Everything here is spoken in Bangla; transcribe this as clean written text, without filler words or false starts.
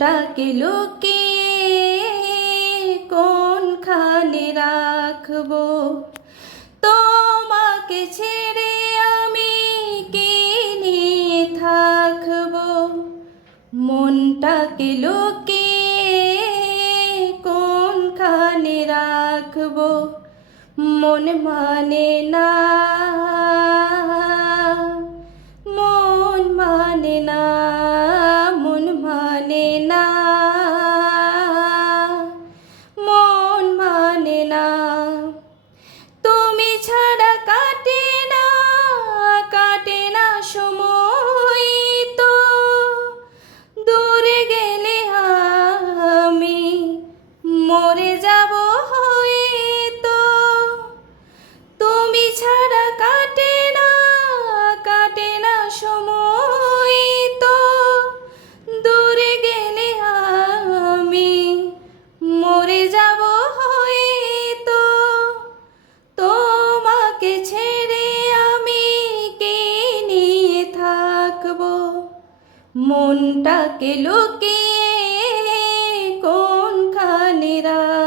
মনটাকে লুকিয়ে কোনখানে রাখবো, তোমাকে ছেড়ে আমি কি নিয়ে থাকবো। মনটাকে লুকিয়ে কোনখানে রাখবো, মন মানে না, মন মানে না, মন মানে না, মন মানে না। তুমি ছাড়া কাটে না, কাটে না সময় তো, দূরে গেলে আমি মরে যাব হয়তো। তুমি ছাড়া কাটে না, কাটে না সময় তো, দূরে গেলে আমি মরে যাব হয়তো। তোমাকে ছেড়ে আমি কি নিয়ে থাকবো, মনটাকে লুকিয়ে কোনখানে রাখবো।